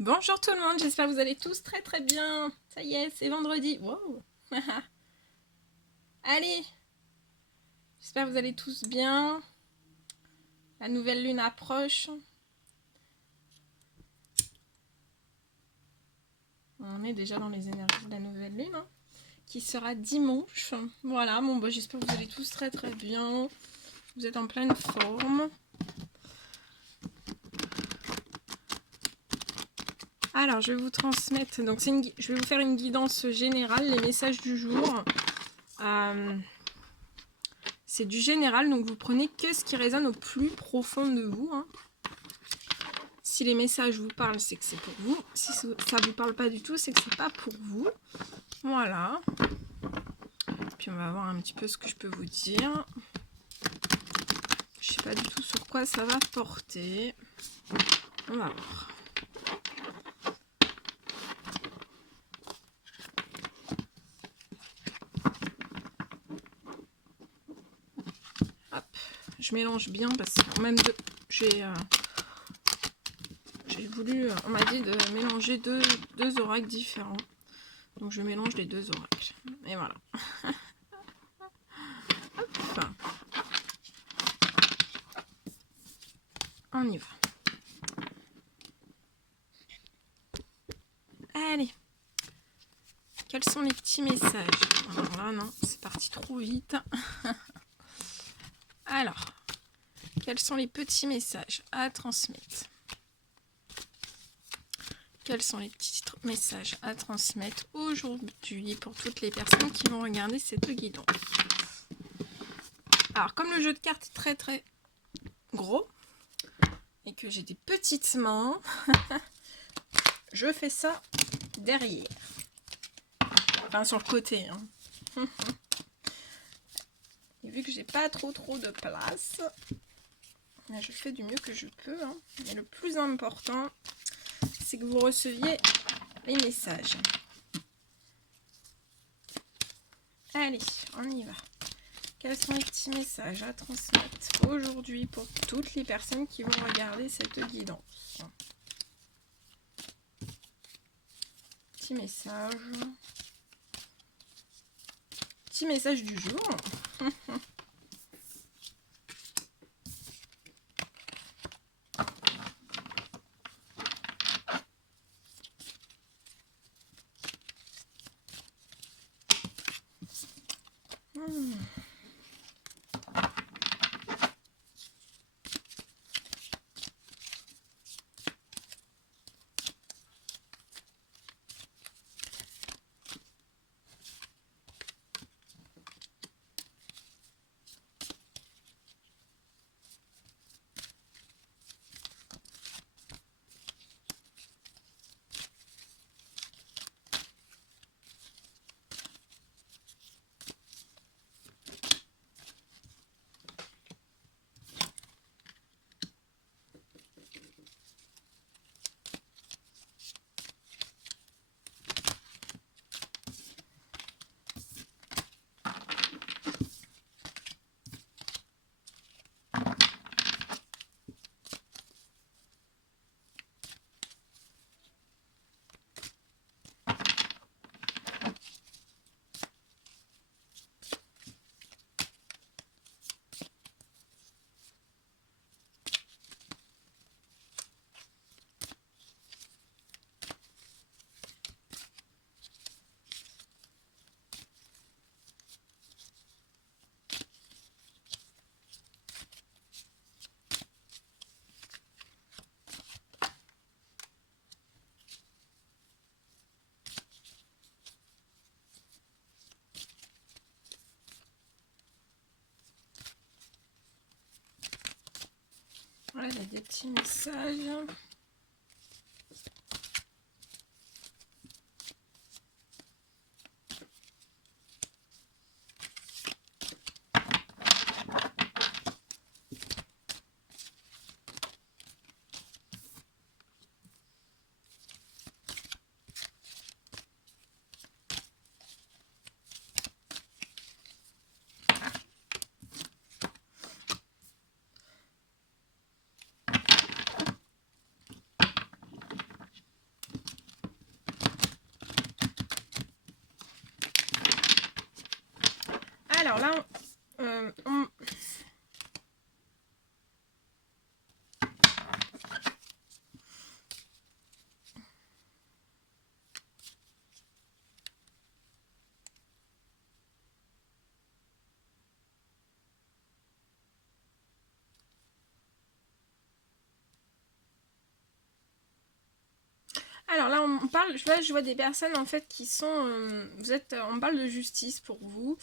Bonjour tout le monde, j'espère que vous allez tous très très bien. Ça y est, c'est vendredi. Wow. Allez, j'espère que vous allez tous bien. La nouvelle lune approche. On est déjà dans les énergies de la nouvelle lune, hein, qui sera dimanche. Voilà, bon bah j'espère que vous allez tous très très bien. Vous êtes en pleine forme. Alors, je vais vous transmettre, donc je vais vous faire une guidance générale, les messages du jour. C'est du général, donc vous prenez que ce qui résonne au plus profond de vous. Hein. Si les messages vous parlent, c'est que c'est pour vous. Si ça ne vous parle pas du tout, c'est que c'est pas pour vous. Voilà. Puis on va voir un petit peu ce que je peux vous dire. Je sais pas du tout sur quoi ça va porter. On va voir. Hop. Je mélange bien parce que même j'ai voulu, on m'a dit de mélanger deux oracles différents. Donc je mélange les deux oracles. Et voilà. Hop. On y va. Allez. Quels sont les petits messages? Alors là, non, c'est parti trop vite. Alors, quels sont les petits messages à transmettre? Quels sont les petits messages à transmettre aujourd'hui pour toutes les personnes qui vont regarder cette guidance? Alors, comme le jeu de cartes est très très gros et que j'ai des petites mains, je fais ça derrière. Enfin, sur le côté. Hein. Et vu que j'ai pas trop de place, je fais du mieux que je peux. Hein. Mais le plus important, c'est que vous receviez les messages. Allez, on y va. Quels sont les petits messages à transmettre aujourd'hui pour toutes les personnes qui vont regarder cette guidance? Petit message. Petit message du jour. Voilà, il y a des petits messages. Alors là, alors là, on parle, je vois des personnes en fait qui sont, on parle de justice pour vous.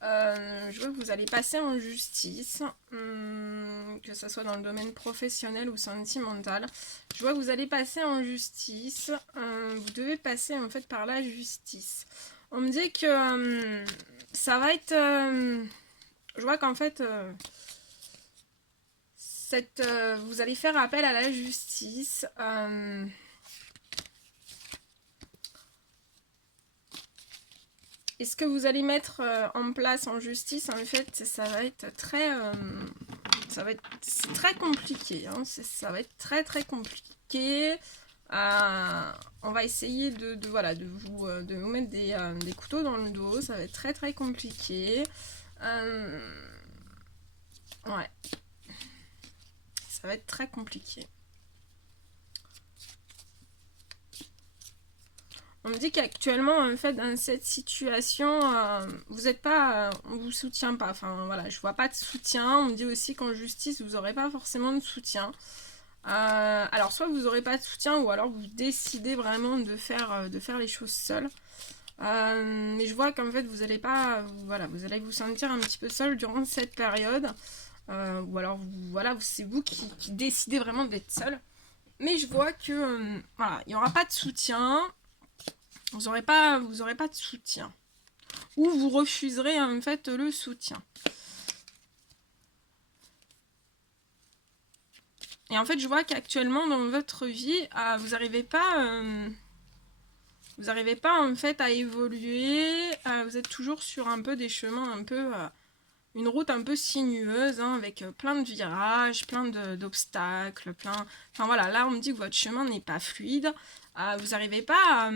Je vois que vous allez passer en justice, que ce soit dans le domaine professionnel ou sentimental. Je vois que vous allez passer en justice. Vous devez passer en fait par la justice. On me dit que ça va être... je vois qu'en fait... vous allez faire appel à la justice. Et ce que vous allez mettre en place en justice, en fait, ça va être très... c'est très compliqué. Hein, ça va être très très compliqué. On va essayer de vous mettre des couteaux dans le dos. Ça va être très très compliqué. Ouais. Ça va être très compliqué. On me dit qu'actuellement, en fait, dans cette situation, vous n'êtes pas, on vous soutient pas. Enfin, voilà, je vois pas de soutien. On me dit aussi qu'en justice, vous n'aurez pas forcément de soutien. Alors, soit vous n'aurez pas de soutien, ou alors vous décidez vraiment de faire les choses seul. Mais je vois qu'en fait, vous allez pas, voilà, vous allez vous sentir un petit peu seul durant cette période. Ou alors, voilà, c'est vous qui décidez vraiment d'être seul. Mais je vois que, voilà, il n'y aura pas de soutien. Vous n'aurez pas de soutien. Ou vous refuserez en fait le soutien. Et en fait, je vois qu'actuellement dans votre vie, vous n'arrivez pas en fait à évoluer. Vous êtes toujours sur un peu des chemins un peu une route un peu sinueuse, hein, avec plein de virages, plein d'obstacles, enfin voilà, là on me dit que votre chemin n'est pas fluide. Vous n'arrivez pas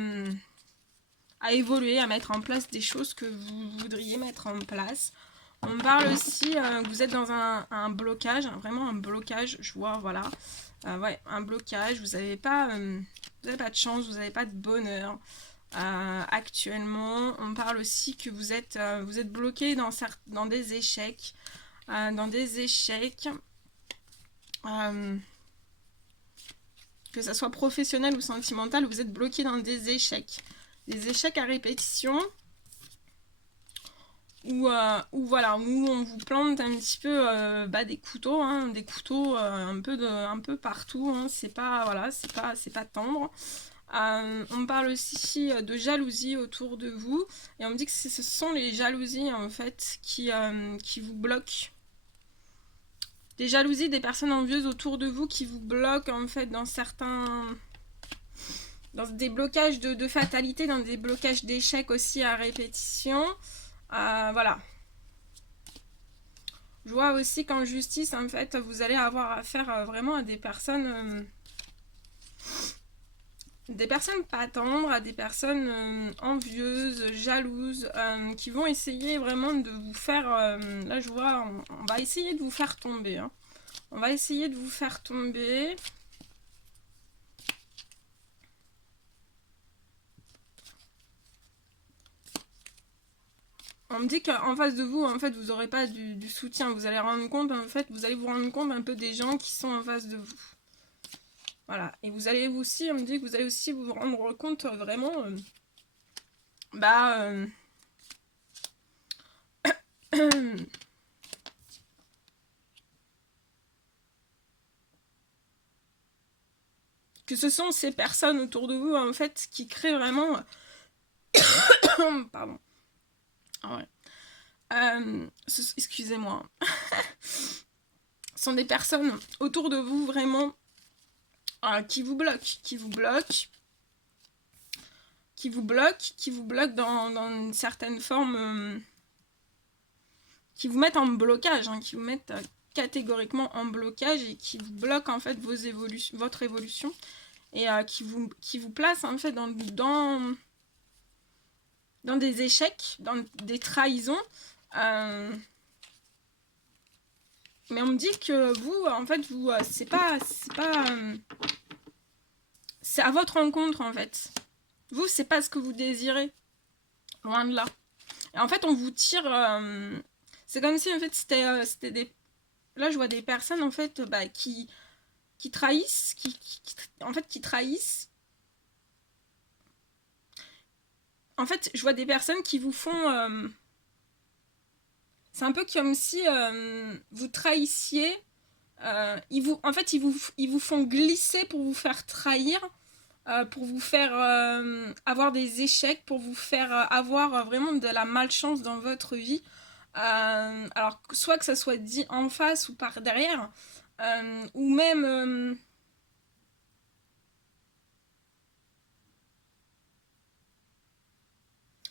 à évoluer, à mettre en place des choses que vous voudriez mettre en place. On me parle aussi que vous êtes dans un blocage, vraiment un blocage, je vois, voilà. Ouais, un blocage, vous n'avez pas de chance, vous n'avez pas de bonheur. Actuellement, on parle aussi que vous êtes bloqué dans des échecs. Que ça soit professionnel ou sentimental, vous êtes bloqué dans des échecs. Des échecs à répétition, où voilà, où on vous plante un petit peu des couteaux, hein, un peu partout, hein, c'est pas, voilà, c'est pas tendre. On me parle aussi de jalousie autour de vous, et on me dit que ce sont les jalousies en fait qui vous bloquent. Des jalousies, des personnes envieuses autour de vous qui vous bloquent en fait dans des blocages de fatalité, dans des blocages d'échecs aussi à répétition. Voilà. Je vois aussi qu'en justice, en fait, vous allez avoir affaire vraiment à des personnes pas tendres, à des personnes envieuses, jalouses, qui vont essayer vraiment de vous faire... là, je vois, on va essayer de vous faire tomber. Hein. On va essayer de vous faire tomber. On me dit qu'en face de vous, en fait, vous n'aurez pas du soutien. Vous allez rendre compte, en fait, vous allez vous rendre compte un peu des gens qui sont en face de vous. Voilà. Et vous allez aussi, on me dit que vous allez aussi vous rendre compte vraiment... que ce sont ces personnes autour de vous, en fait, qui créent vraiment... Pardon. Ah ouais. Excusez-moi. Ce sont des personnes autour de vous, vraiment, qui vous bloquent. Qui vous bloquent dans une certaine forme... qui vous mettent en blocage, hein, qui vous mettent... catégoriquement en blocage et qui vous bloque en fait votre évolution et qui vous place en fait dans des échecs, dans des trahisons, Mais on me dit que vous, en fait, vous, c'est à votre rencontre, en fait. Vous, c'est pas ce que vous désirez. Loin de là. Et en fait, on vous tire... c'est comme si, en fait, c'était des... Là, je vois des personnes, en fait, bah, qui trahissent, en fait, qui trahissent. En fait, je vois des personnes qui vous font... c'est un peu comme si vous trahissiez. En fait, ils vous font glisser pour vous faire trahir, pour vous faire avoir des échecs, pour vous faire avoir vraiment de la malchance dans votre vie. Alors, soit que ça soit dit en face ou par derrière, ou même...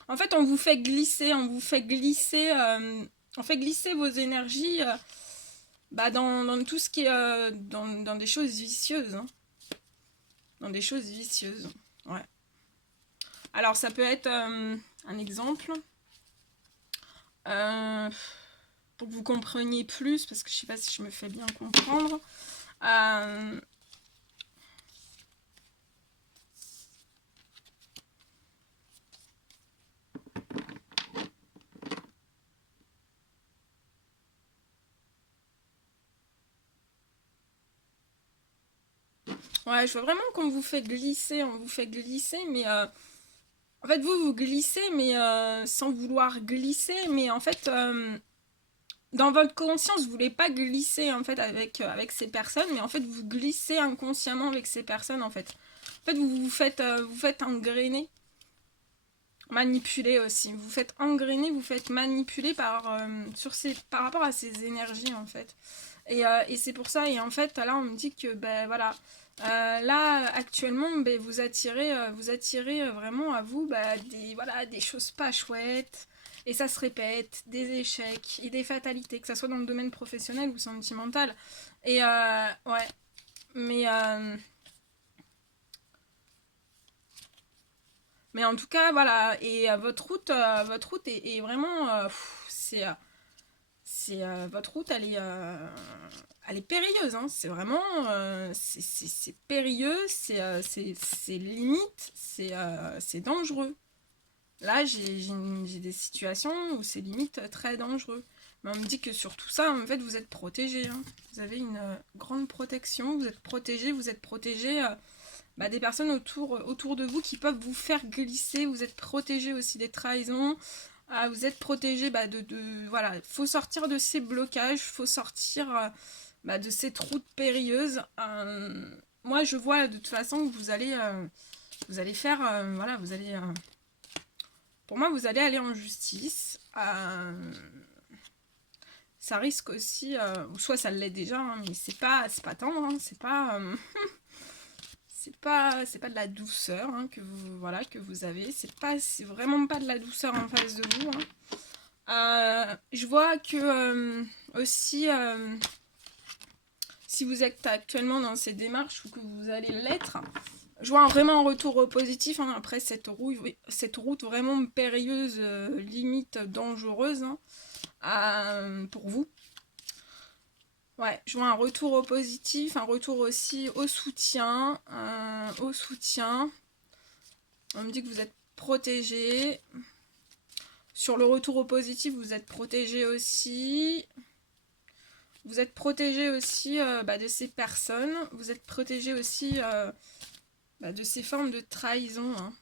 en fait, on vous fait glisser, on fait glisser vos énergies bah, dans tout ce qui est dans des choses vicieuses. Hein. Dans des choses vicieuses. Ouais. Alors, ça peut être un exemple. Pour que vous compreniez plus, parce que je sais pas si je me fais bien comprendre. Ouais, je vois vraiment qu'on vous fait glisser, mais en fait vous glissez, mais sans vouloir glisser, mais en fait dans votre conscience vous voulez pas glisser en fait avec ces personnes, mais en fait vous glissez inconsciemment avec ces personnes en fait. En fait vous vous faites engrainer, manipuler aussi. Vous faites engrainer, vous faites manipuler par rapport à ces énergies en fait. Et c'est pour ça, et en fait là on me dit que ben voilà, là actuellement ben, vous attirez vraiment à vous voilà, des choses pas chouettes, et ça se répète, des échecs et des fatalités, que ce soit dans le domaine professionnel ou sentimental. Et ouais, mais mais en tout cas voilà, et votre route est vraiment votre route elle est périlleuse, hein. C'est vraiment c'est périlleux, c'est limite, c'est dangereux. Là j'ai des situations où c'est limite très dangereux, mais on me dit que sur tout ça en fait vous êtes protégé, hein. Vous avez une grande protection, vous êtes protégé bah, des personnes autour de vous qui peuvent vous faire glisser. Vous êtes protégé aussi des trahisons. Vous êtes protégé voilà, il faut sortir de ces blocages, il faut sortir de ces routes périlleuses. Moi, je vois de toute façon que vous allez faire, voilà, pour moi, vous allez aller en justice. Ça risque aussi, ou soit ça l'est déjà, hein, mais c'est pas tant, hein, c'est pas c'est pas de la douceur, hein, que vous avez, c'est vraiment pas de la douceur en face de vous, hein. Je vois que aussi si vous êtes actuellement dans ces démarches ou que vous allez l'être, je vois vraiment un retour positif, hein, après cette route vraiment périlleuse, limite dangereuse, hein, pour vous. Ouais, je vois un retour au positif, un retour aussi au soutien. On me dit que vous êtes protégé. Sur le retour au positif, vous êtes protégé aussi. Vous êtes protégé aussi de ces personnes. Vous êtes protégé aussi de ces formes de trahison. Hein.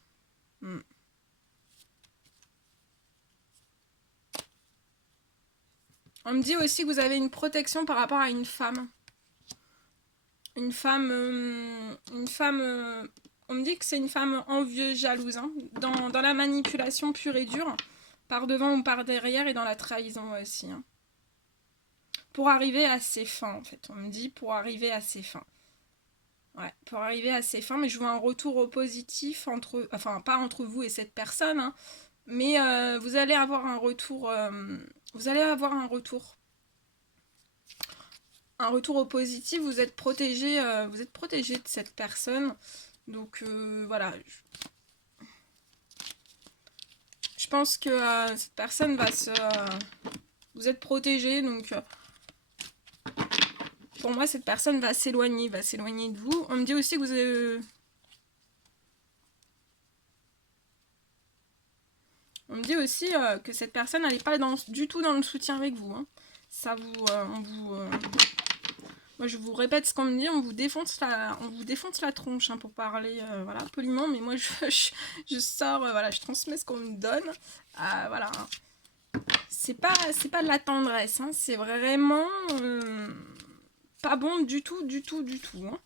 On me dit aussi que vous avez une protection par rapport à une femme. Une femme... on me dit que c'est une femme envieuse, jalouse. Hein, dans la manipulation pure et dure. Par devant ou par derrière, et dans la trahison aussi. Hein. Pour arriver à ses fins, en fait. On me dit pour arriver à ses fins. Ouais, pour arriver à ses fins, mais je vois un retour au positif enfin pas entre vous et cette personne, hein, mais vous allez avoir un retour, un retour au positif. Vous êtes protégé de cette personne, donc voilà. Je pense que cette personne va se... vous êtes protégé, donc... pour moi, cette personne va s'éloigner de vous. On me dit aussi que vous avez... On me dit aussi que cette personne n'allait pas du tout dans le soutien avec vous. Hein. Ça vous... Moi, je vous répète ce qu'on me dit, on vous défonce la tronche, hein, pour parler voilà, poliment, mais moi, je sors, voilà, je transmets ce qu'on me donne. Voilà. C'est pas de la tendresse, hein, c'est vraiment pas bon du tout. Hein.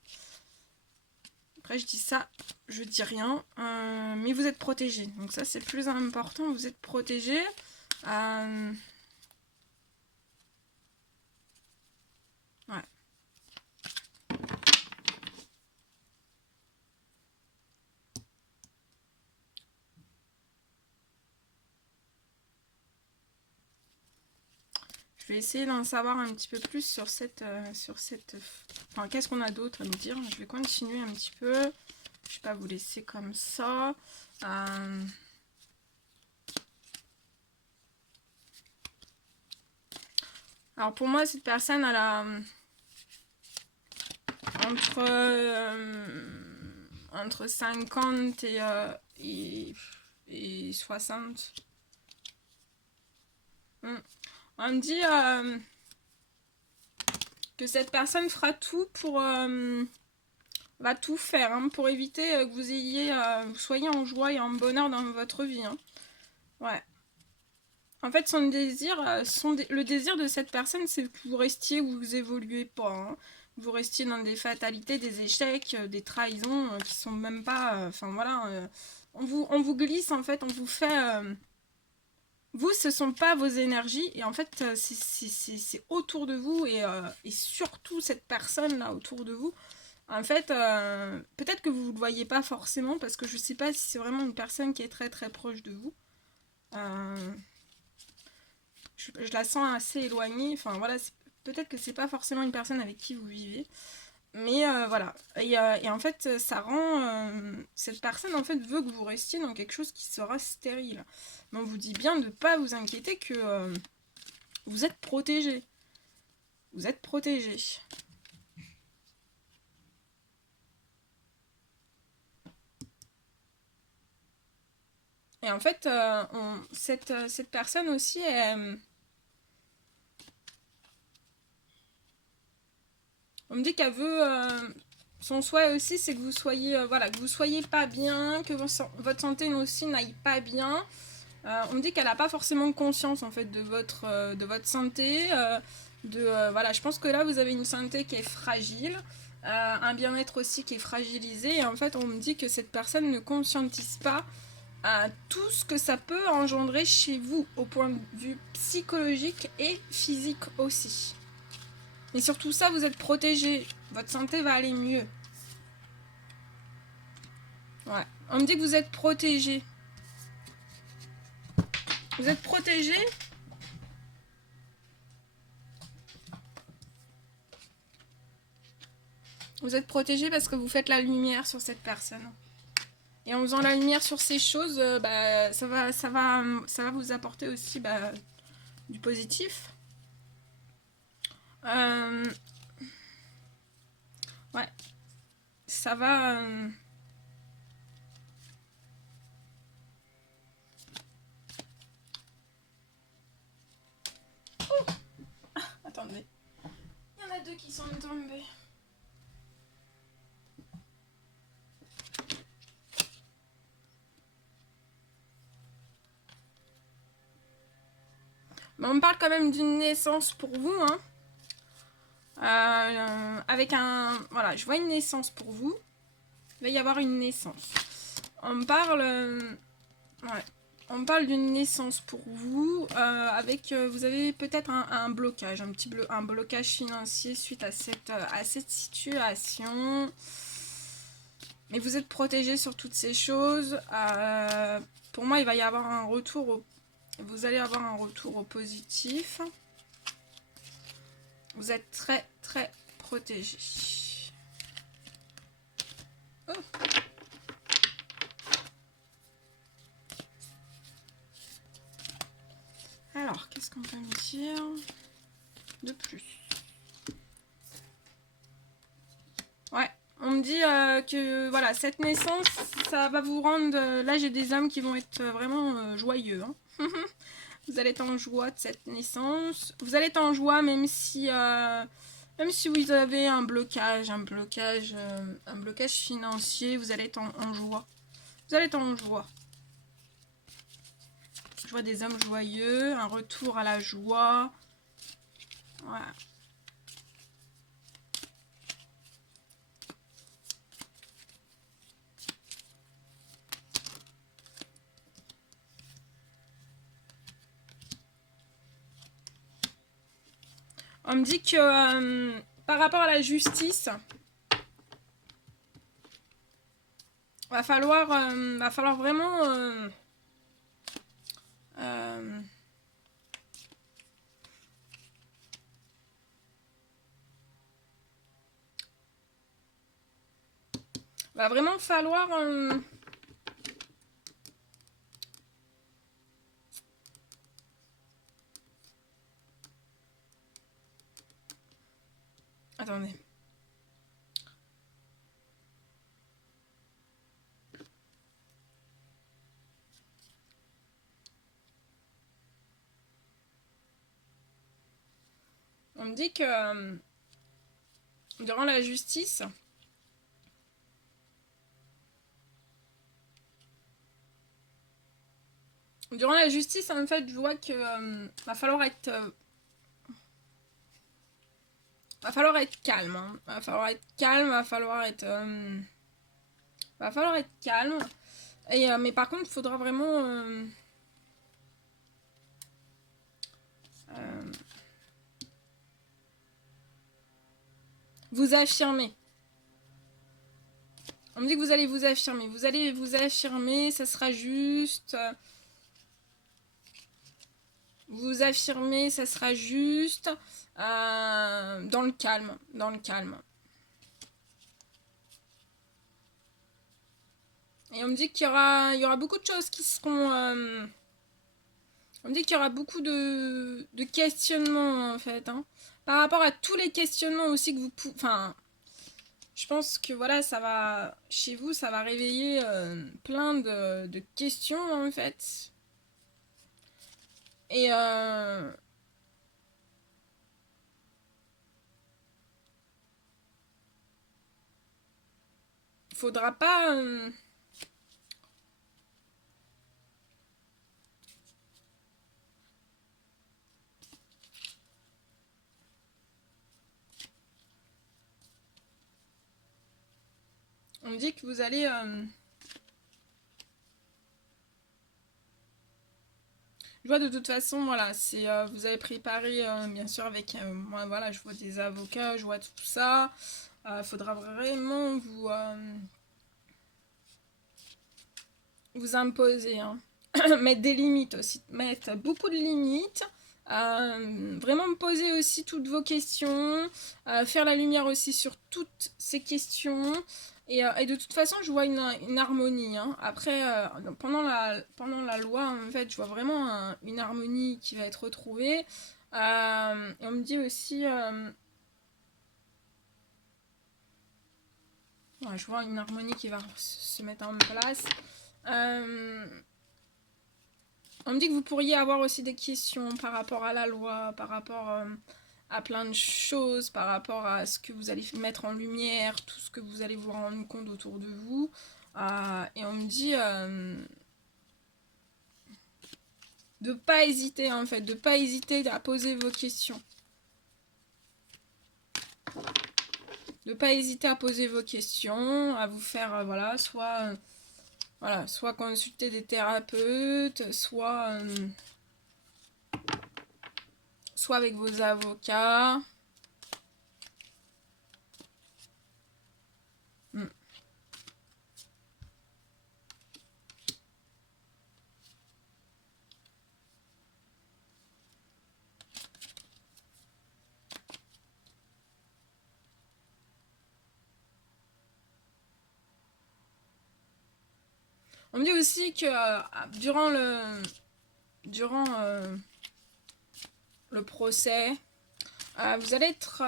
Après, je dis ça, je dis rien, mais vous êtes protégé. Donc ça, c'est plus important, vous êtes protégé. Ouais. Je vais essayer d'en savoir un petit peu plus sur cette... Enfin, qu'est-ce qu'on a d'autre à me dire? Je vais continuer un petit peu. Je ne vais pas vous laisser comme ça. Alors pour moi, cette personne, elle a... entre 50 et 60. On me dit que cette personne fera tout pour... va tout faire, hein, pour éviter que vous soyez en joie et en bonheur dans votre vie. Hein. Ouais. En fait, son désir, le désir de cette personne, c'est que vous restiez où vous évoluez pas. Hein. Vous restiez dans des fatalités, des échecs, des trahisons qui sont même pas... Enfin voilà, on vous glisse en fait, on vous fait... vous, ce sont pas vos énergies et en fait, c'est autour de vous et surtout cette personne-là autour de vous. En fait, peut-être que vous ne le voyez pas forcément parce que je sais pas si c'est vraiment une personne qui est très très proche de vous. Je la sens assez éloignée. Enfin voilà, peut-être que c'est pas forcément une personne avec qui vous vivez. Mais voilà. Et en fait, ça rend... cette personne, en fait, veut que vous restiez dans quelque chose qui sera stérile. Mais on vous dit bien de ne pas vous inquiéter que vous êtes protégé. Vous êtes protégé. Et en fait, cette personne aussi, on me dit qu'elle veut... son souhait aussi, c'est que vous soyez, voilà, que vous soyez pas bien, que votre santé aussi n'aille pas bien. On me dit qu'elle n'a pas forcément conscience en fait de votre santé. Voilà, je pense que là vous avez une santé qui est fragile, un bien-être aussi qui est fragilisé. Et en fait, on me dit que cette personne ne conscientise pas tout ce que ça peut engendrer chez vous au point de vue psychologique et physique aussi. Et surtout ça, vous êtes protégé. Votre santé va aller mieux. Ouais. On me dit que vous êtes protégé. Vous êtes protégé. Vous êtes protégé parce que vous faites la lumière sur cette personne. Et en faisant la lumière sur ces choses, ça va vous apporter aussi du positif. Ouais. Ça va... Oh, attendez. Il y en a deux qui sont tombés. Mais on me parle quand même d'une naissance pour vous, hein. Avec un... Voilà, je vois une naissance pour vous. Il va y avoir une naissance. On me parle... ouais. On me parle d'une naissance pour vous. Vous avez peut-être un blocage, un blocage financier suite à cette situation. Mais vous êtes protégé sur toutes ces choses. Pour moi, il va y avoir un retour vous allez avoir un retour au positif. Vous êtes très très protégé. Oh. qu'on peut me dire de plus? Ouais, on me dit que voilà, cette naissance, ça va vous rendre... là, j'ai des hommes qui vont être vraiment joyeux. Hein. Vous allez être en joie de cette naissance. Vous allez être en joie même si vous avez un blocage financier, vous allez être en joie. Vous allez être en joie. Je vois des hommes joyeux, un retour à la joie. Voilà. On me dit que par rapport à la justice, va falloir vraiment va vraiment falloir attendez. On me dit que durant la justice, en fait, je vois que va falloir être calme. Hein. Va falloir être calme, va falloir être calme. Et mais par contre, il faudra vraiment vous affirmer. On me dit que vous allez vous affirmer. Vous allez vous affirmer, ça sera juste. Vous affirmer, ça sera juste. Dans le calme. Dans le calme. Et on me dit qu'il y aura beaucoup de choses qui seront... on me dit qu'il y aura beaucoup de questionnements, en fait. Hein. Par rapport à tous les questionnements aussi que vous pouvez... Enfin, je pense que voilà, ça va... Chez vous, ça va réveiller plein de questions, en fait. Et... faudra pas... on me dit que vous allez... je vois de toute façon, voilà, c'est vous avez préparé, bien sûr, avec moi, voilà, je vois des avocats, je vois tout ça. Faudra vraiment vous imposer, hein. Mettre des limites aussi, mettre beaucoup de limites. Vraiment me poser aussi toutes vos questions, faire la lumière aussi sur toutes ces questions. Et de toute façon, je vois une harmonie. Hein. Après, pendant la loi, en fait, je vois vraiment une harmonie qui va être retrouvée. On me dit aussi... ouais, je vois une harmonie qui va se mettre en place. On me dit que vous pourriez avoir aussi des questions par rapport à la loi, par rapport à plein de choses, par rapport à ce que vous allez mettre en lumière, tout ce que vous allez vous rendre compte autour de vous. Et on me dit de pas hésiter, en fait, de pas hésiter à poser vos questions. De pas hésiter à poser vos questions, à vous faire, voilà, soit consulter des thérapeutes, soit avec vos avocats. On me dit aussi que durant le procès. Vous allez être...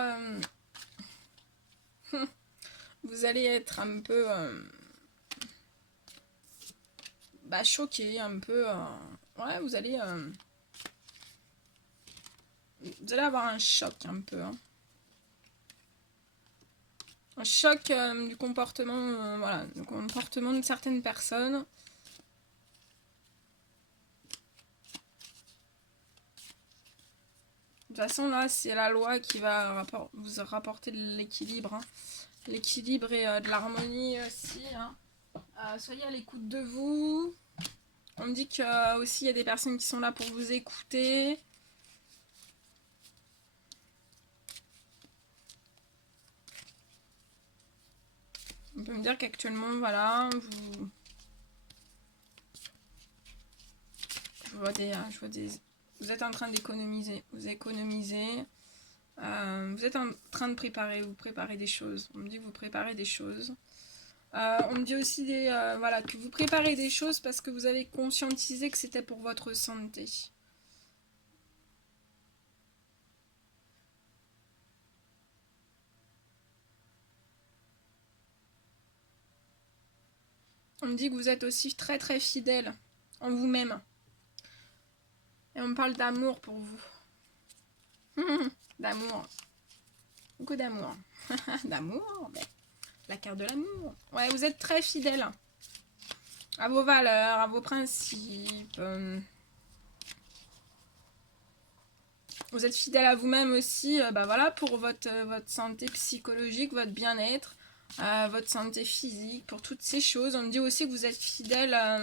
vous allez être un peu... choqué, un peu... ouais, vous allez avoir un choc un peu. Hein. Un choc du comportement, voilà, du comportement de certaines personnes. De toute façon, là, c'est la loi qui va vous rapporter de l'équilibre. Hein. L'équilibre et de l'harmonie aussi. Hein. Soyez à l'écoute de vous. On me dit que aussi il y a des personnes qui sont là pour vous écouter. On peut me dire qu'actuellement, voilà, je vois des... Vous êtes en train d'économiser. Vous économisez. Vous êtes en train de vous préparez des choses. On me dit que vous préparez des choses. On me dit aussi voilà, que vous préparez des choses parce que vous avez conscientisé que c'était pour votre santé. On me dit que vous êtes aussi très très fidèle en vous-même. Et on me parle d'amour pour vous. D'amour. Beaucoup d'amour. D'amour, mais la carte de l'amour. Ouais, vous êtes très fidèle à vos valeurs, à vos principes. Vous êtes fidèle à vous-même aussi, voilà, pour votre santé psychologique, votre bien-être, votre santé physique, pour toutes ces choses. On me dit aussi que vous êtes fidèle à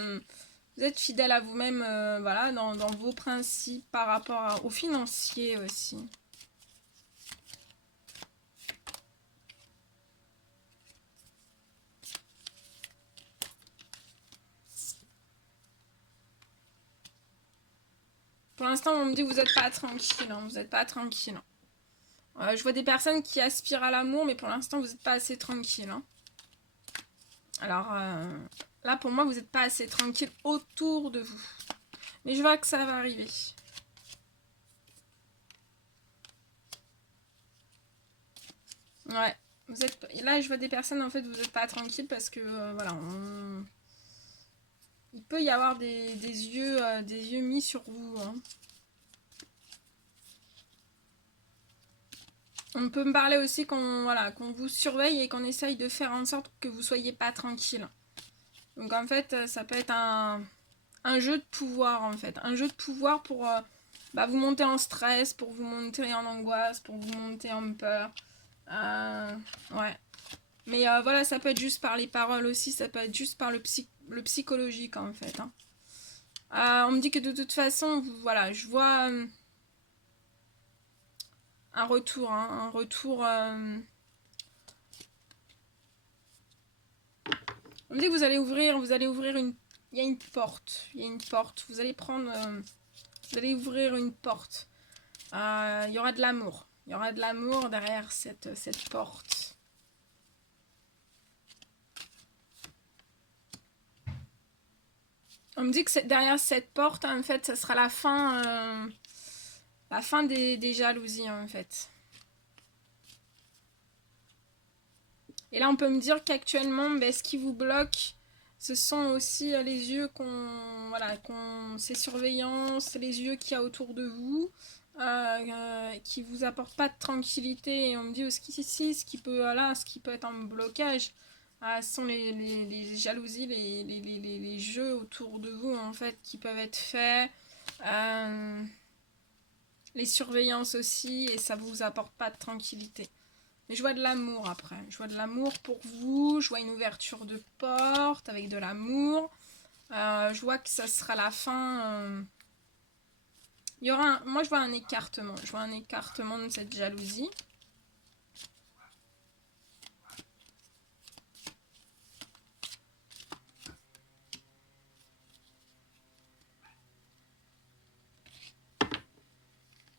vous-même, voilà, dans vos principes par rapport aux financiers aussi. Pour l'instant, on me dit que vous n'êtes pas tranquille. Hein, vous n'êtes pas tranquille. Je vois des personnes qui aspirent à l'amour, mais pour l'instant, vous n'êtes pas assez tranquille. Hein. Alors, là, pour moi, vous n'êtes pas assez tranquille autour de vous. Mais je vois que ça va arriver. Ouais. Là, je vois des personnes, en fait, vous n'êtes pas tranquille parce que, voilà, il peut y avoir des yeux mis sur vous. Hein. On peut me parler aussi qu'on vous surveille et qu'on essaye de faire en sorte que vous soyez pas tranquille. Donc en fait, ça peut être un jeu de pouvoir en fait. Un jeu de pouvoir pour vous monter en stress, pour vous monter en angoisse, pour vous monter en peur. Ouais. Mais voilà, ça peut être juste par les paroles aussi, ça peut être juste par le psychologique en fait. Hein. On me dit que de toute façon, voilà, je vois... un retour, hein, un retour. On me dit que vous allez ouvrir une. Il y a une porte, Vous allez prendre, vous allez ouvrir une porte. Il y aura de l'amour, derrière cette porte. On me dit que derrière cette porte, en fait, ça sera la fin des jalousies, en fait. Et là, on peut me dire qu'actuellement, ce qui vous bloque, ce sont aussi les yeux ces surveillances, les yeux qu'il y a autour de vous, qui vous apportent pas de tranquillité. Et on me dit aussi ici, ce qui peut être en blocage, ce sont les jalousies, les jeux autour de vous, en fait, qui peuvent être faits. Les surveillances aussi, et ça vous apporte pas de tranquillité. Mais je vois de l'amour après. Je vois de l'amour pour vous. Je vois une ouverture de porte avec de l'amour. Je vois que ça sera la fin. Il y aura moi, je vois un écartement. Je vois un écartement de cette jalousie.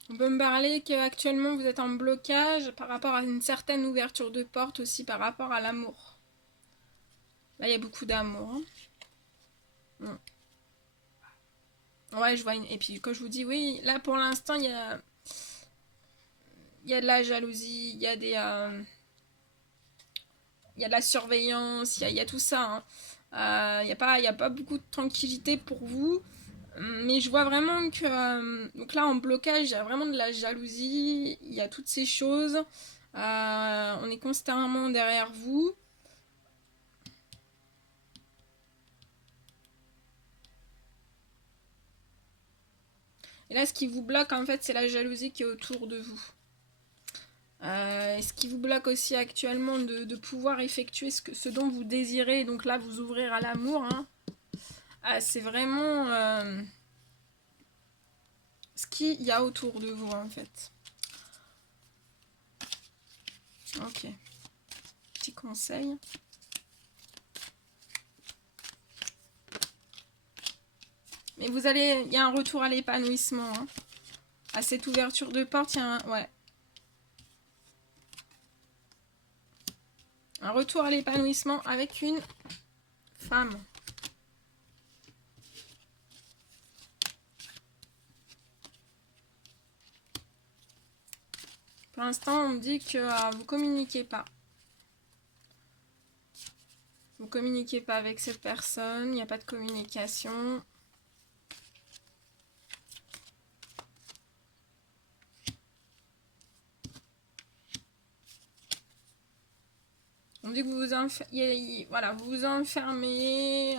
On peut me parler qu'actuellement vous êtes en blocage par rapport à une certaine ouverture de porte aussi par rapport à l'amour. Là, il y a beaucoup d'amour. Ouais, je vois une... Et puis, quand je vous dis, oui, là, pour l'instant, il y a... il y a de la jalousie, il y a il y a de la surveillance, il y a tout ça. Hein. Il y a pas beaucoup de tranquillité pour vous. Mais je vois vraiment que... donc là, en blocage, il y a vraiment de la jalousie. Il y a toutes ces choses. On est constamment derrière vous. Et là, ce qui vous bloque, en fait, c'est la jalousie qui est autour de vous. Et ce qui vous bloque aussi actuellement de pouvoir effectuer ce dont vous désirez. Donc là, vous ouvrir à l'amour. Hein. C'est vraiment ce qu'il y a autour de vous, en fait. Ok. Petit conseil. Mais vous allez... Il y a un retour à l'épanouissement. Hein. À cette ouverture de porte, il y a un... Ouais. Un retour à l'épanouissement avec une femme. Pour l'instant, on me dit que vous communiquez pas. Vous communiquez pas avec cette personne, il n'y a pas de communication. On me dit que vous vous enfermez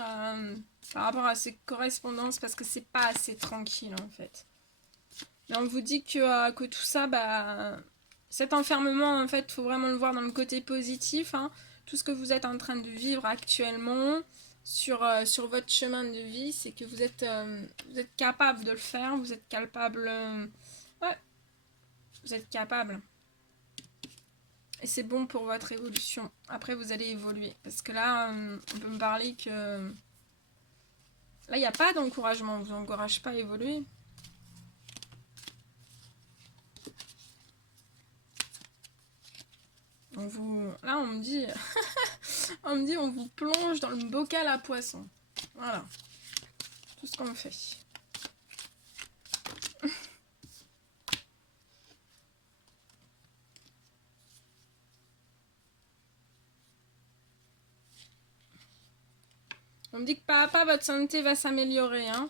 par rapport à ces correspondances parce que c'est pas assez tranquille en fait. Mais on vous dit que tout ça, cet enfermement en fait, il faut vraiment le voir dans le côté positif. Hein. Tout ce que vous êtes en train de vivre actuellement sur votre chemin de vie, c'est que vous êtes capable de le faire, vous êtes capable... ouais, vous êtes capable. Et c'est bon pour votre évolution. Après, vous allez évoluer. Parce que là, on peut me parler que... Là, il n'y a pas d'encouragement. On ne vous encourage pas à évoluer. Là, on me dit... on vous plonge dans le bocal à poisson. Voilà. Tout ce qu'on fait. On me dit que pas à pas, votre santé va s'améliorer. Hein.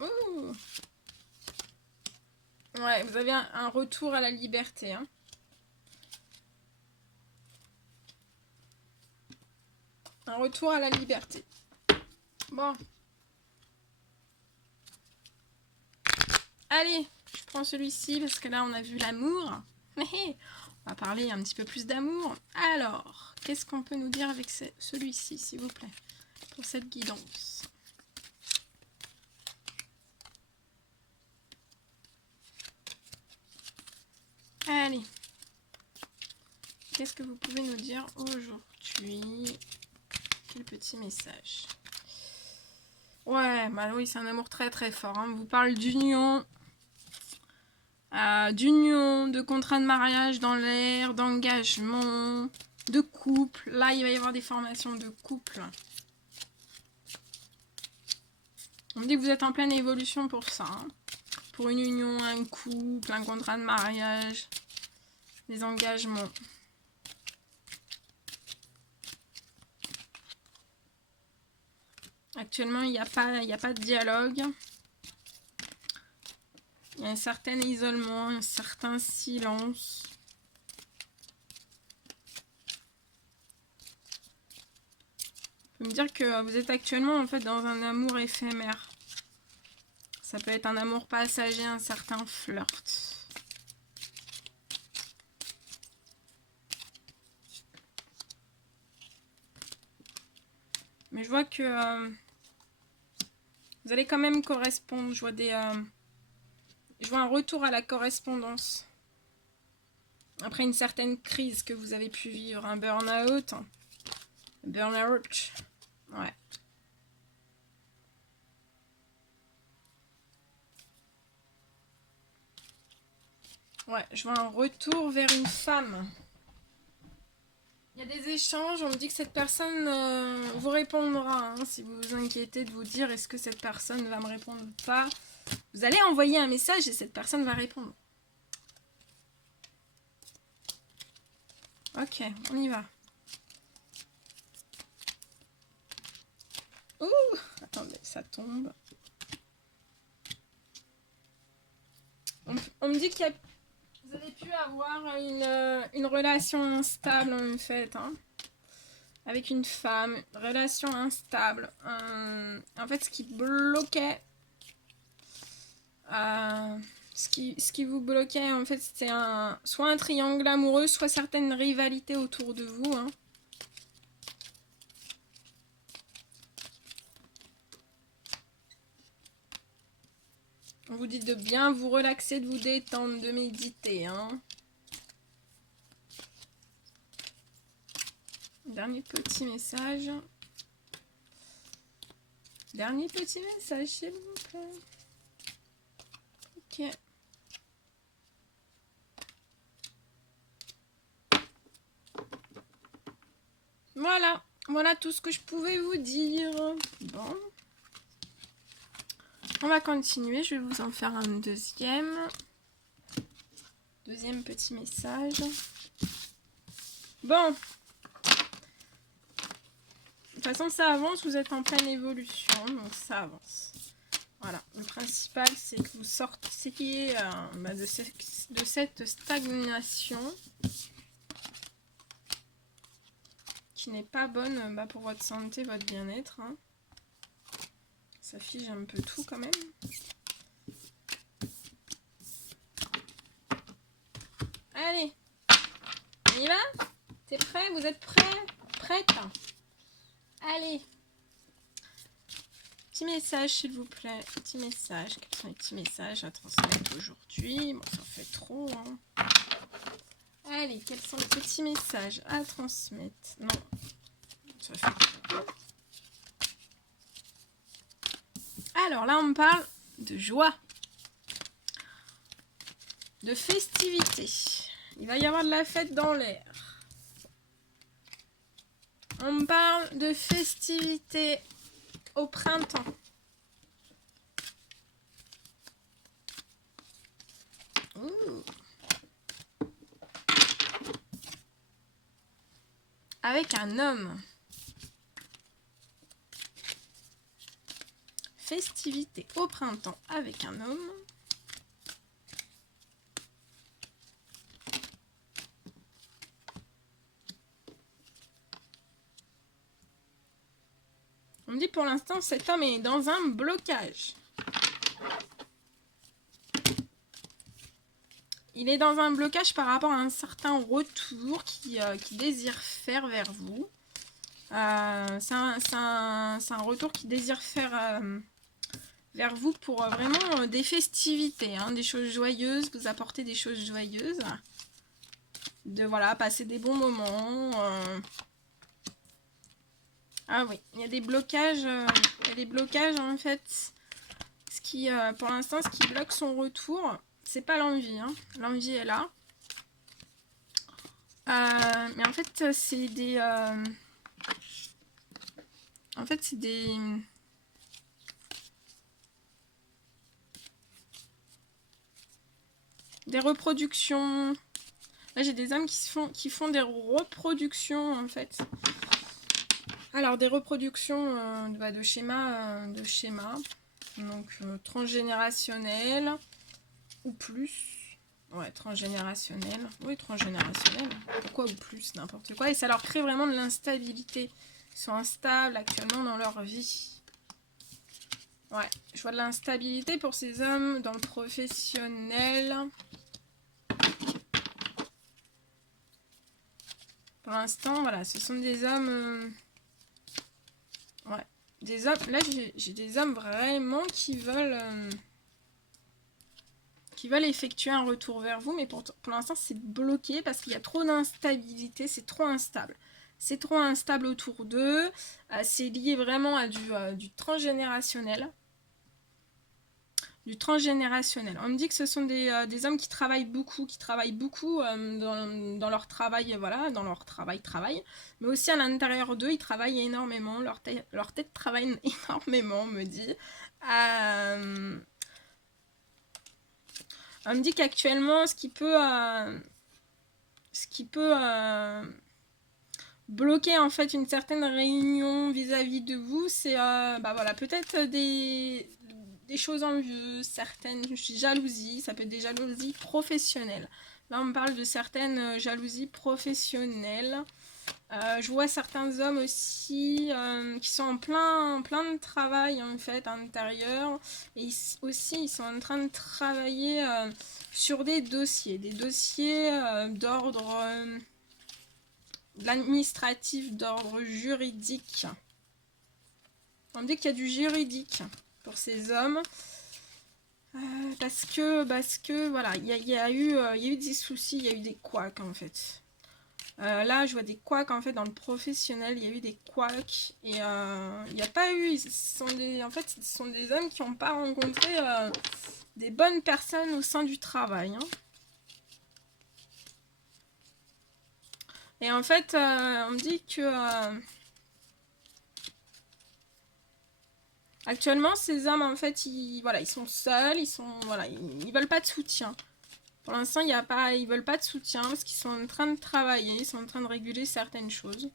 Ouh. Ouais, vous avez un retour à la liberté. Hein. Un retour à la liberté. Bon. Allez, je prends celui-ci parce que là, on a vu l'amour. On va parler un petit peu plus d'amour. Alors, qu'est-ce qu'on peut nous dire avec celui-ci, s'il vous plaît, pour cette guidance? Allez. Qu'est-ce que vous pouvez nous dire aujourd'hui? Quel petit message? Ouais, bah oui, c'est un amour très très fort. Hein. On vous parle d'union. D'union, de contrat de mariage dans l'air, d'engagement, de couple. Là, il va y avoir des formations de couple. On me dit que vous êtes en pleine évolution pour ça. Hein. Pour une union, un couple, un contrat de mariage, des engagements. Actuellement, il n'y a pas de dialogue. Il y a un certain isolement, un certain silence. On peut me dire que vous êtes actuellement en fait dans un amour éphémère. Ça peut être un amour passager, un certain flirt. Mais je vois que vous allez quand même correspondre. Je vois un retour à la correspondance. Après une certaine crise que vous avez pu vivre, un burn-out. Burn-out. Ouais. Ouais, je vois un retour vers une femme. Il y a des échanges, on me dit que cette personne vous répondra. Hein, si vous vous inquiétez de vous dire est-ce que cette personne va me répondre ou pas. Vous allez envoyer un message et cette personne va répondre. Ok, on y va. Ouh, attendez, ça tombe. On me dit qu'il y a... Vous avez pu avoir une relation instable en fait, hein, avec une femme, relation instable. En fait, ce qui bloquait, ce qui vous bloquait, en fait, c'était soit un triangle amoureux, soit certaines rivalités autour de vous. Hein. On vous dit de bien vous relaxer, de vous détendre, de méditer. Hein. Dernier petit message. Dernier petit message, s'il vous plaît. Ok. Voilà. Voilà tout ce que je pouvais vous dire. Bon. On va continuer. Je vais vous en faire un deuxième. Deuxième petit message. Bon. De toute façon, ça avance. Vous êtes en pleine évolution. Donc, ça avance. Voilà. Le principal, c'est que vous sortiez de cette stagnation qui n'est pas bonne pour votre santé, votre bien-être. Hein. Ça fige un peu tout quand même. Allez, on y va? T'es prêt? Vous êtes prêts? Prête? Allez. Petit message, s'il vous plaît. Petit message. Quels sont les petits messages à transmettre aujourd'hui? Bon, ça fait trop. Hein. Allez, quels sont les petits messages à transmettre? Non, ça fait trop. Alors là, on me parle de joie, de festivité. Il va y avoir de la fête dans l'air. On me parle de festivité au printemps. Ouh. Avec un homme. Festivité au printemps avec un homme. On me dit pour l'instant cet homme est dans un blocage. Il est dans un blocage par rapport à un certain retour qu'il désire faire vers vous. C'est un retour qu'il désire faire vers vous pour vraiment des festivités, hein, des choses joyeuses, vous apporter des choses joyeuses. De voilà, passer des bons moments. Ah oui, il y a des blocages, en fait. Ce qui, pour l'instant, ce qui bloque son retour, c'est pas l'envie. Hein. L'envie est là. Mais en fait, c'est des... En fait, c'est des... Des reproductions. Là, j'ai des hommes qui font des reproductions, en fait. Alors, des reproductions de schémas. Donc, transgénérationnel ou plus. Ouais, transgénérationnel. Oui, transgénérationnel. Pourquoi ou plus, n'importe quoi. Et ça leur crée vraiment de l'instabilité. Ils sont instables actuellement dans leur vie. Ouais, je vois de l'instabilité pour ces hommes dans le professionnel. Pour l'instant, voilà, ce sont des hommes... ouais, des hommes... Là, j'ai des hommes vraiment qui veulent effectuer un retour vers vous, mais pour l'instant, c'est bloqué parce qu'il y a trop d'instabilité, c'est trop instable. C'est trop instable autour d'eux, c'est lié vraiment à du transgénérationnel. du transgénérationnel. On me dit que ce sont des hommes qui travaillent beaucoup, dans leur travail, voilà, dans leur travail, mais aussi à l'intérieur d'eux, ils travaillent énormément, leur tête travaille énormément, on me dit. On me dit qu'actuellement, ce qui peut bloquer en fait une certaine réunion vis-à-vis de vous, c'est bah voilà, peut-être des choses envieuses, certaines jalousies, ça peut être des jalousies professionnelles. Là on me parle de certaines jalousies professionnelles. Je vois certains hommes aussi qui sont en plein de travail en fait à l'intérieur, et aussi ils sont en train de travailler sur des dossiers d'ordre l'administratif, d'ordre juridique. On me dit qu'il y a du juridique pour ces hommes. Parce que voilà, il y a eu des soucis, il y a eu des couacs en fait. Là, je vois des couacs en fait dans le professionnel, il y a eu des couacs et il n'y a pas eu. En fait, ce sont des hommes qui n'ont pas rencontré des bonnes personnes au sein du travail. Hein. Et en fait, on me dit que actuellement, ces hommes, en fait, ils sont seuls, ils veulent pas de soutien. Pour l'instant, ils veulent pas de soutien parce qu'ils sont en train de travailler, ils sont en train de réguler certaines choses.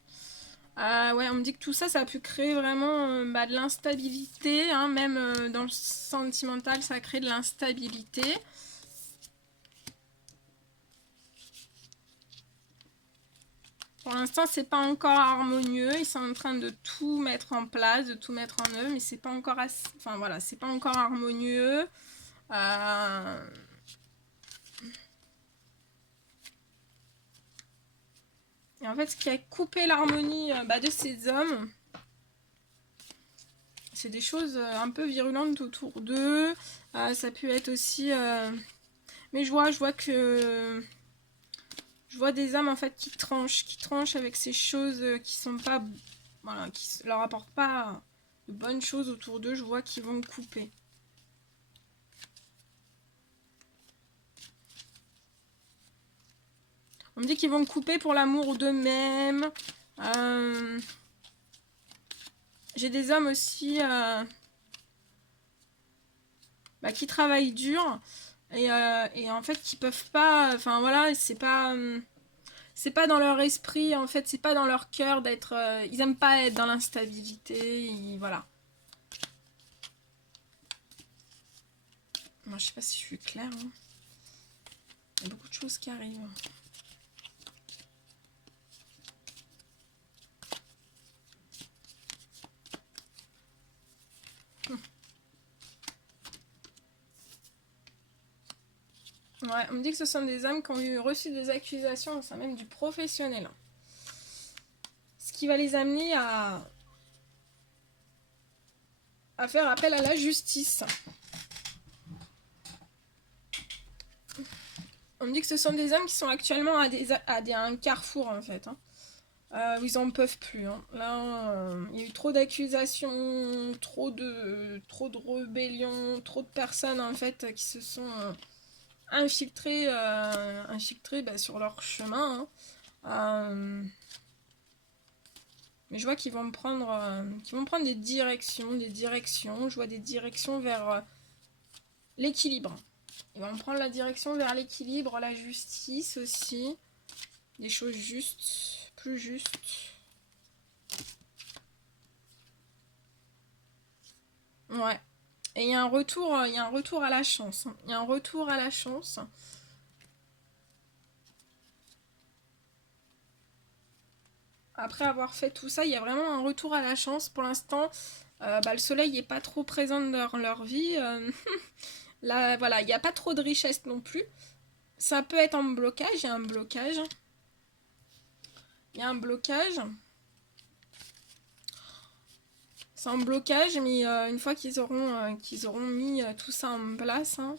Ouais, on me dit que tout ça, ça a pu créer vraiment de l'instabilité, hein, même dans le sentimental, ça crée de l'instabilité. Pour l'instant, c'est pas encore harmonieux. Ils sont en train de tout mettre en place, de tout mettre en œuvre, mais c'est pas encore assez... Enfin voilà, c'est pas encore harmonieux. Et en fait, ce qui a coupé l'harmonie de ces hommes, c'est des choses un peu virulentes autour d'eux. Ça peut être aussi... Mais je vois que... Je vois des hommes en fait qui tranchent avec ces choses qui sont pas... Voilà, qui leur apportent pas de bonnes choses autour d'eux. Je vois qu'ils vont couper. On me dit qu'ils vont couper pour l'amour d'eux-mêmes. J'ai des hommes aussi qui travaillent dur et en fait qui peuvent pas... Enfin voilà, c'est pas dans leur esprit, en fait, c'est pas dans leur cœur d'être... ils aiment pas être dans l'instabilité, voilà. Moi, je sais pas si je suis claire. Hein. Il y a beaucoup de choses qui arrivent. Ouais, on me dit que ce sont des hommes qui ont reçu des accusations, c'est même du professionnel. Ce qui va les amener à faire appel à la justice. On me dit que ce sont des hommes qui sont actuellement à un carrefour en fait. Hein. Où ils en peuvent plus. Hein. Là, il y a eu trop d'accusations, trop de rébellions, trop de personnes en fait qui se sont infiltrées sur leur chemin. Hein. Mais je vois qu'ils vont prendre des directions. Je vois des directions vers l'équilibre. Ils vont prendre la direction vers l'équilibre, la justice aussi. Des choses justes, plus justes. Ouais. Et il y a un retour à la chance. Il y a un retour à la chance. Après avoir fait tout ça, il y a vraiment un retour à la chance. Pour l'instant, le soleil n'est pas trop présent dans leur vie. Là, voilà, il n'y a pas trop de richesse non plus. Ça peut être en blocage, il y a un blocage. C'est en blocage, mais une fois qu'ils auront mis tout ça en place, hein,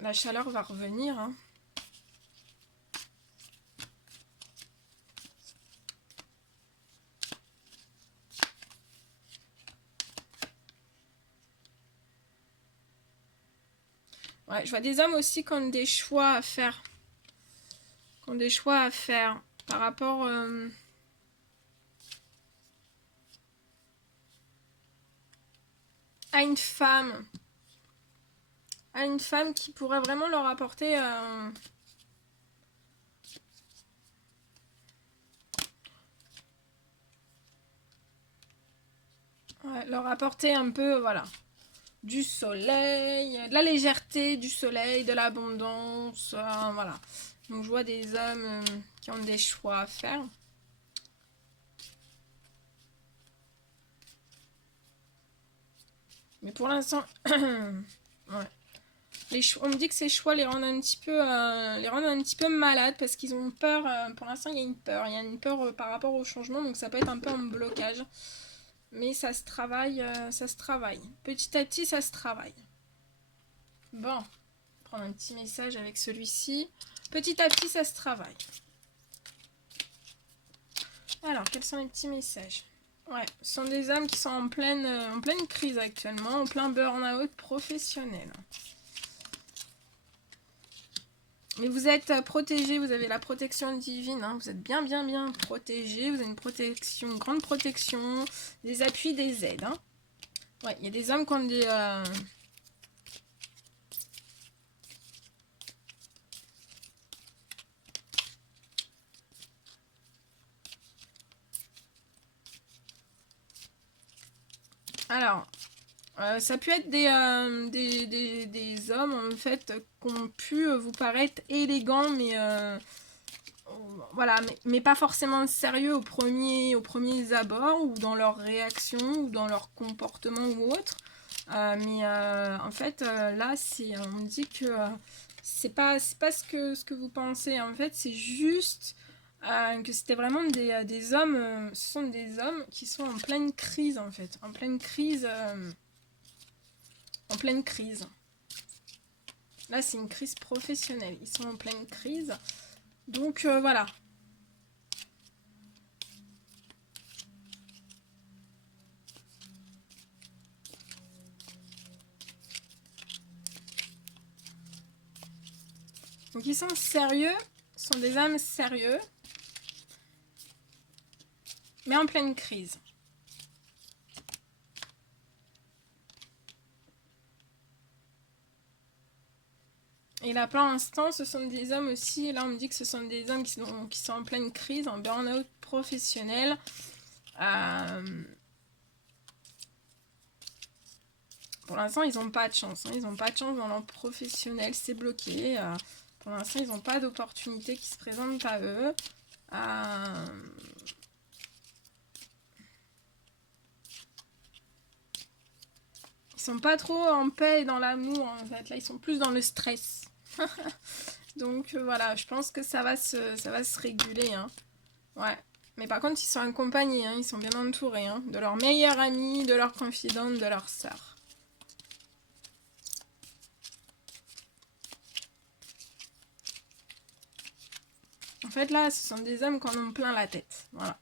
la chaleur va revenir. Hein. Ouais, je vois des hommes aussi qui ont des choix à faire. Qui ont des choix à faire par rapport... à une femme. À une femme qui pourrait vraiment leur apporter... ouais, leur apporter un peu, voilà, du soleil, de la légèreté, du soleil, de l'abondance, voilà. Donc je vois des hommes qui ont des choix à faire. Mais pour l'instant, ouais. On me dit que ces choix les rendent un petit peu malades parce qu'ils ont peur. Pour l'instant, il y a une peur. Il y a une peur par rapport au changement, donc ça peut être un peu un blocage. Mais ça se travaille, ça se travaille. Petit à petit, ça se travaille. Bon, prendre un petit message avec celui-ci. Petit à petit, ça se travaille. Alors, quels sont les petits messages? Ouais, ce sont des âmes qui sont en pleine crise actuellement, en plein burn-out professionnel. Mais vous êtes protégés, vous avez la protection divine, hein, vous êtes bien protégés, vous avez une protection, une grande protection, des appuis, des aides. Hein. Ouais, il y a des hommes qui ont des... Alors, ça peut être des hommes, en fait, qui ont pu vous paraître élégants, mais... voilà, mais pas forcément sérieux au premier abord, ou dans leur réaction, ou dans leur comportement ou autre. Mais en fait, là, on me dit que c'est pas ce que vous pensez. En fait, c'est juste que c'était vraiment des hommes. Ce sont des hommes qui sont en pleine crise, en fait. En pleine crise. En pleine crise. Là, c'est une crise professionnelle. Ils sont en pleine crise. Donc, voilà. Donc ils sont sérieux, sont des âmes sérieux, mais en pleine crise. Et là, pour l'instant, ce sont des hommes aussi, là on me dit que ce sont des hommes qui sont en pleine crise, en burn-out professionnel. Pour l'instant, ils n'ont pas de chance. Hein. Ils n'ont pas de chance dans leur professionnel, c'est bloqué. Pour l'instant, ils n'ont pas d'opportunité qui se présente à eux. Ils sont pas trop en paix et dans l'amour, en fait. Là, ils sont plus dans le stress. Donc, voilà, je pense que ça va se réguler. Hein. Ouais. Mais par contre, ils sont accompagnés. Hein. Ils sont bien entourés. Hein. De leurs meilleurs amis, de leurs confidentes, de leurs sœurs. En fait, là, ce sont des hommes qui en ont plein la tête. Voilà.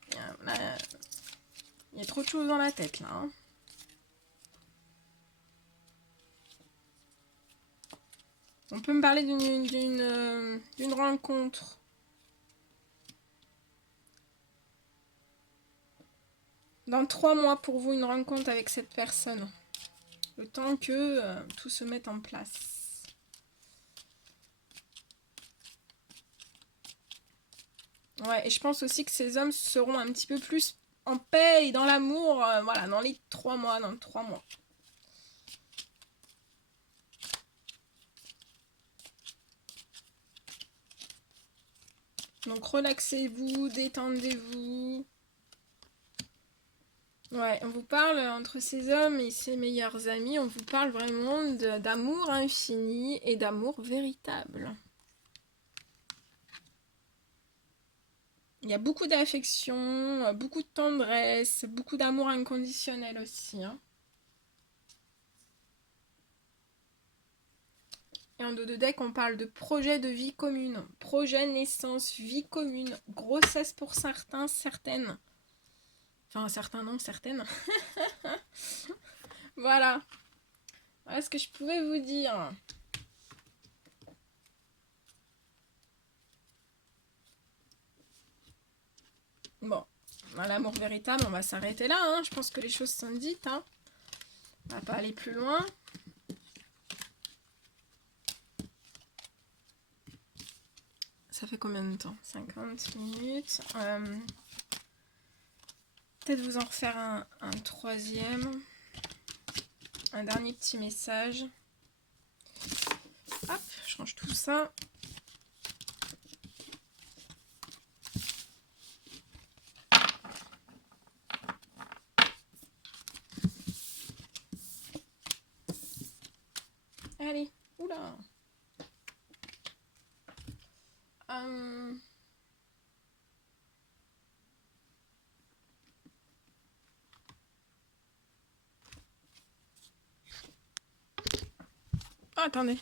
Il y a trop de choses dans la tête, là. Hein. On peut me parler d'une rencontre. Dans 3 mois pour vous, une rencontre avec cette personne. Le temps que tout se mette en place. Ouais, et je pense aussi que ces hommes seront un petit peu plus en paix et dans l'amour, voilà, dans les 3 mois, dans 3 mois. Donc relaxez-vous, détendez-vous. Ouais, on vous parle entre ces hommes et ses meilleurs amis, on vous parle vraiment d'amour infini et d'amour véritable. Il y a beaucoup d'affection, beaucoup de tendresse, beaucoup d'amour inconditionnel aussi. Hein. Et en dos de deck, on parle de projet de vie commune, projet naissance, vie commune, grossesse pour certains, certaines. Enfin, certains non, certaines. Voilà. Voilà ce que je pouvais vous dire. l'amour véritable, on va s'arrêter là. Hein. Je pense que les choses sont dites. Hein. On va pas aller plus loin. Ça fait combien de temps? 50 minutes. Peut-être vous en refaire un troisième. Un dernier petit message. Hop, je range tout ça. Allez, oula. Oh, attendez.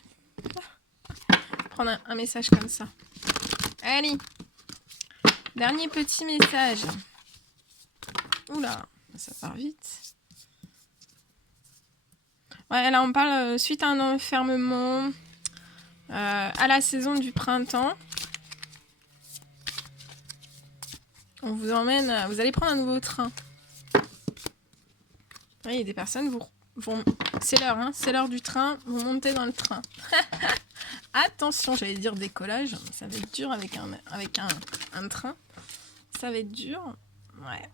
Prendre un message comme ça. Allez. Dernier petit message. Oula, ça part vite. Ouais, là on parle suite à un enfermement à la saison du printemps. On vous emmène, vous allez prendre un nouveau train. Oui, il y a des personnes vont c'est l'heure, hein, c'est l'heure du train, vous montez dans le train. Attention, j'allais dire décollage, ça va être dur avec un train. Ça va être dur. Ouais.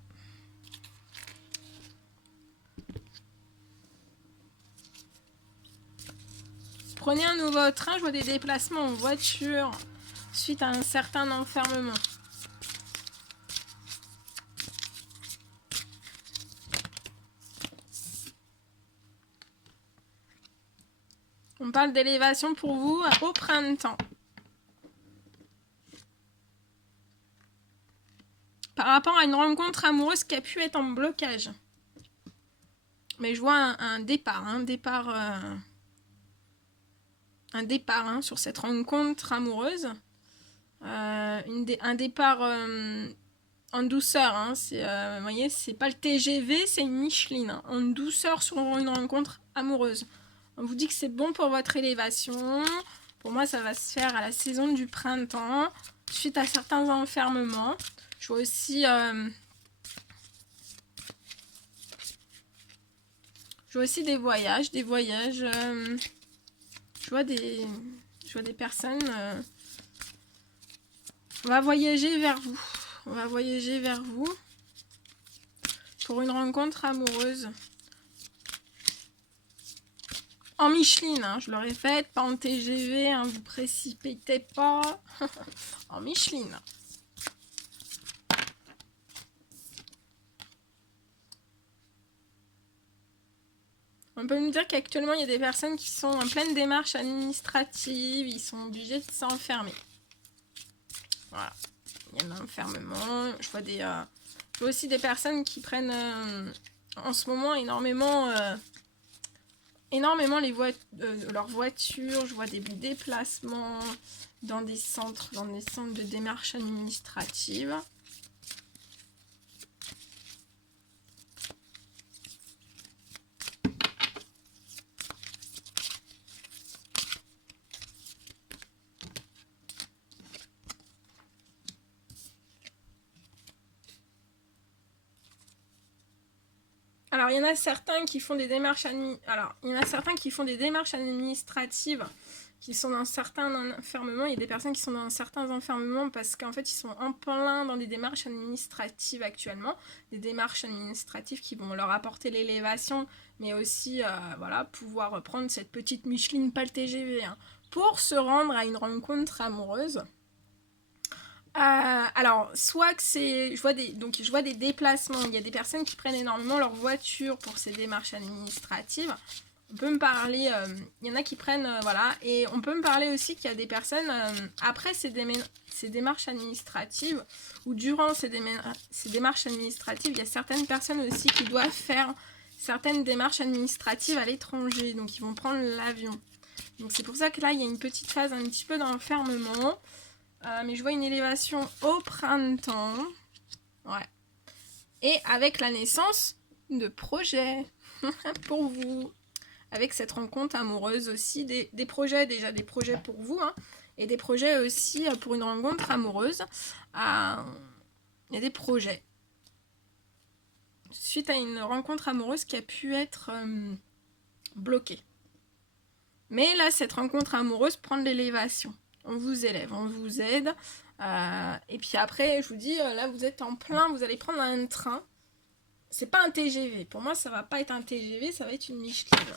Prenez un nouveau train, je vois des déplacements en voiture suite à un certain enfermement. On parle d'élévation pour vous au printemps. Par rapport à une rencontre amoureuse qui a pu être en blocage. Mais je vois un départ, un départ hein, sur cette rencontre amoureuse. Un départ en douceur. Hein, vous voyez, c'est pas le TGV, c'est une Micheline. Hein, en douceur sur une rencontre amoureuse. On vous dit que c'est bon pour votre élévation. Pour moi, ça va se faire à la saison du printemps, suite à certains enfermements. Je vois aussi... je vois aussi des voyages. Je vois des personnes... on va voyager vers vous. On va voyager vers vous pour une rencontre amoureuse. En Micheline, hein, je le répète, pas en TGV, hein, vous précipitez pas. En Micheline. On peut me dire qu'actuellement, il y a des personnes qui sont en pleine démarche administrative, ils sont obligés de s'enfermer. Voilà. Il y a un enfermement. Je vois aussi des personnes qui prennent en ce moment énormément leurs voitures. Je vois des déplacements dans des centres de démarche administrative. Alors, il y en a certains qui font des démarches administratives qui sont dans certains enfermements. Il y a des personnes qui sont dans certains enfermements parce qu'en fait, ils sont en plein dans des démarches administratives actuellement. Des démarches administratives qui vont leur apporter l'élévation, mais aussi voilà, pouvoir prendre cette petite Micheline, pas le TGV, hein, pour se rendre à une rencontre amoureuse. Alors, soit que c'est... Je vois des déplacements. Il y a des personnes qui prennent énormément leur voiture pour ces démarches administratives. On peut me parler... il y en a qui prennent... voilà. Et on peut me parler aussi qu'il y a des personnes... après ces démarches administratives, ou durant ces démarches administratives, il y a certaines personnes aussi qui doivent faire certaines démarches administratives à l'étranger. Donc, ils vont prendre l'avion. Donc, c'est pour ça que là, il y a une petite phase un petit peu d'enfermement. Mais je vois une élévation au printemps. Ouais. Et avec la naissance de projets pour vous. Avec cette rencontre amoureuse aussi. Des projets, déjà des projets pour vous. Hein, et des projets aussi pour une rencontre amoureuse. Il y a des projets. suite à une rencontre amoureuse qui a pu être bloquée. Mais là, cette rencontre amoureuse prend de l'élévation. On vous élève, on vous aide. Et puis après, je vous dis, là, vous êtes en plein, vous allez prendre un train. C'est pas un TGV. Pour moi, ça va pas être un TGV, ça va être une Micheline.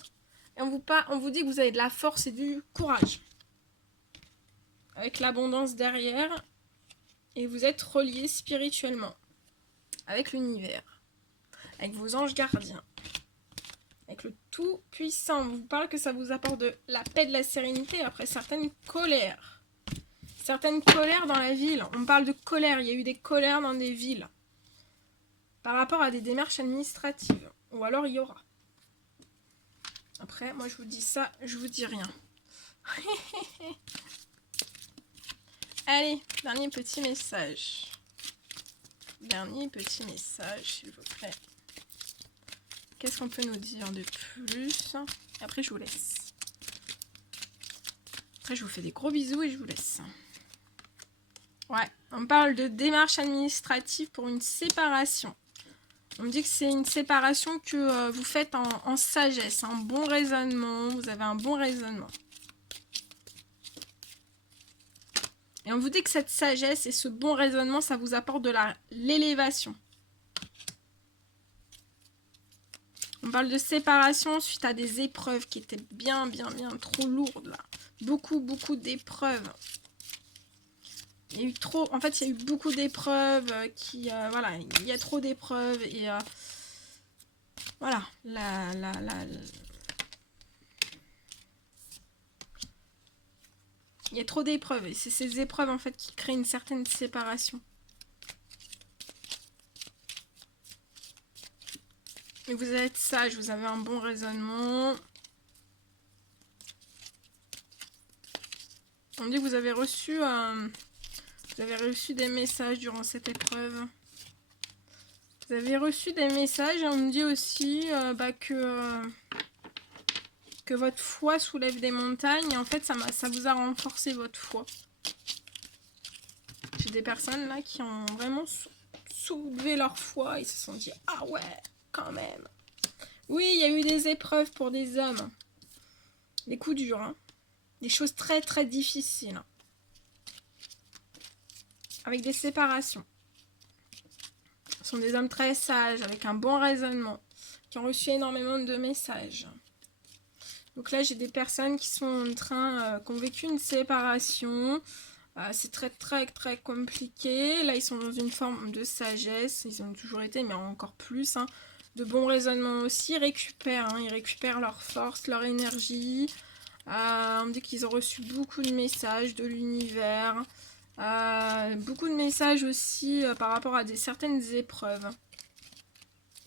Et on vous dit que vous avez de la force et du courage. Avec l'abondance derrière. Et vous êtes relié spirituellement. Avec l'univers. Avec vos anges gardiens. Avec le Tout-Puissant. On vous parle que ça vous apporte de la paix, de la sérénité après certaines colères. Certaines colères dans la ville. On parle de colère. Il y a eu des colères dans des villes. Par rapport à des démarches administratives. Ou alors il y aura. Après, moi je vous dis ça, je vous dis rien. Allez, dernier petit message. Dernier petit message, s'il vous plaît. Qu'est-ce qu'on peut nous dire de plus? Après, je vous laisse. Après, je vous fais des gros bisous et je vous laisse. Ouais, on parle de démarche administrative pour une séparation. On me dit que c'est une séparation que vous faites en sagesse, un bon raisonnement. Vous avez un bon raisonnement. Et on vous dit que cette sagesse et ce bon raisonnement, ça vous apporte de l'élévation. On parle de séparation suite à des épreuves qui étaient bien trop lourdes là. Beaucoup d'épreuves. Il y a eu trop, en fait, il y a eu beaucoup d'épreuves voilà, il y a trop d'épreuves et voilà, il y a trop d'épreuves et c'est ces épreuves en fait qui créent une certaine séparation. Mais vous êtes sage, vous avez un bon raisonnement. On me dit que vous avez reçu des messages durant cette épreuve. Vous avez reçu des messages et on me dit aussi que votre foi soulève des montagnes. Et en fait, ça vous a renforcé votre foi. J'ai des personnes là qui ont vraiment soulevé leur foi. Ils se sont dit, ah ouais, quand même. Oui, il y a eu des épreuves pour des hommes. Des coups durs, hein. Des choses très difficiles. Avec des séparations. Ce sont des hommes très sages, avec un bon raisonnement, qui ont reçu énormément de messages. Donc là, j'ai des personnes qui sont en train, qui ont vécu une séparation. C'est très compliqué. Là, ils sont dans une forme de sagesse. Ils ont toujours été, mais encore plus. Hein. De bon raisonnement aussi. Ils récupèrent leur force, leur énergie. On me dit qu'ils ont reçu beaucoup de messages de l'univers. Beaucoup de messages aussi par rapport à certaines épreuves.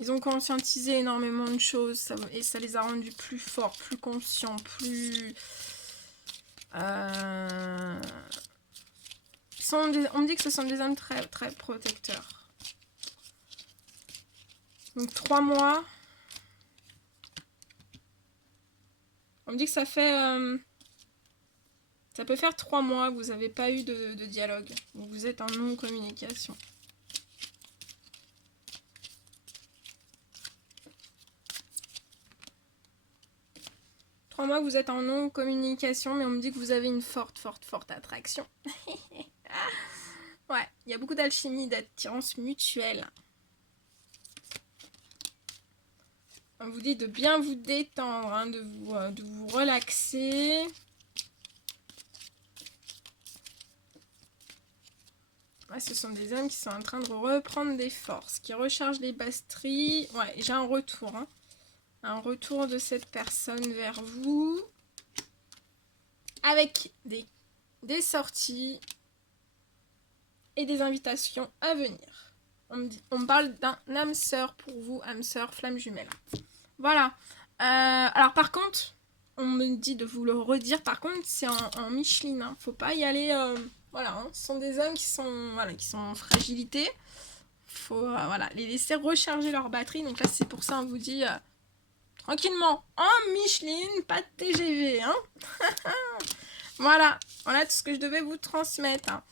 Ils ont conscientisé énormément de choses et ça les a rendus plus forts, plus conscients, plus... On me dit que ce sont des hommes très protecteurs. Donc 3 mois. On me dit que ça fait... ça peut faire 3 mois que vous n'avez pas eu de dialogue. Donc vous êtes en non-communication. Moi, vous êtes en non-communication, mais on me dit que vous avez une forte attraction. Ouais, il y a beaucoup d'alchimie, d'attirance mutuelle. On vous dit de bien vous détendre, hein, de vous relaxer. Ouais, ce sont des hommes qui sont en train de reprendre des forces, qui rechargent les batteries. Ouais, j'ai un retour, hein. Un retour de cette personne vers vous avec des sorties et des invitations à venir. On parle d'un âme sœur pour vous, âme sœur, flamme jumelle. Voilà. Alors par contre, on me dit de vous le redire, par contre c'est en Micheline, hein. Faut pas y aller, voilà, hein. Ce sont des hommes qui sont en fragilité. Faut les laisser recharger leur batterie, donc là c'est pour ça on vous dit... tranquillement, en Micheline, pas de TGV, hein. Voilà tout ce que je devais vous transmettre. Hein.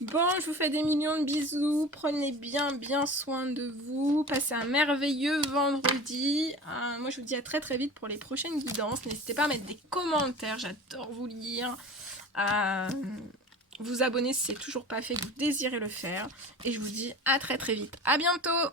Bon, je vous fais des millions de bisous. Prenez bien soin de vous. Passez un merveilleux vendredi. Moi, je vous dis à très vite pour les prochaines guidances. N'hésitez pas à mettre des commentaires. J'adore vous lire. Vous abonner si c'est toujours pas fait, que vous désirez le faire. Et je vous dis à très vite. À bientôt!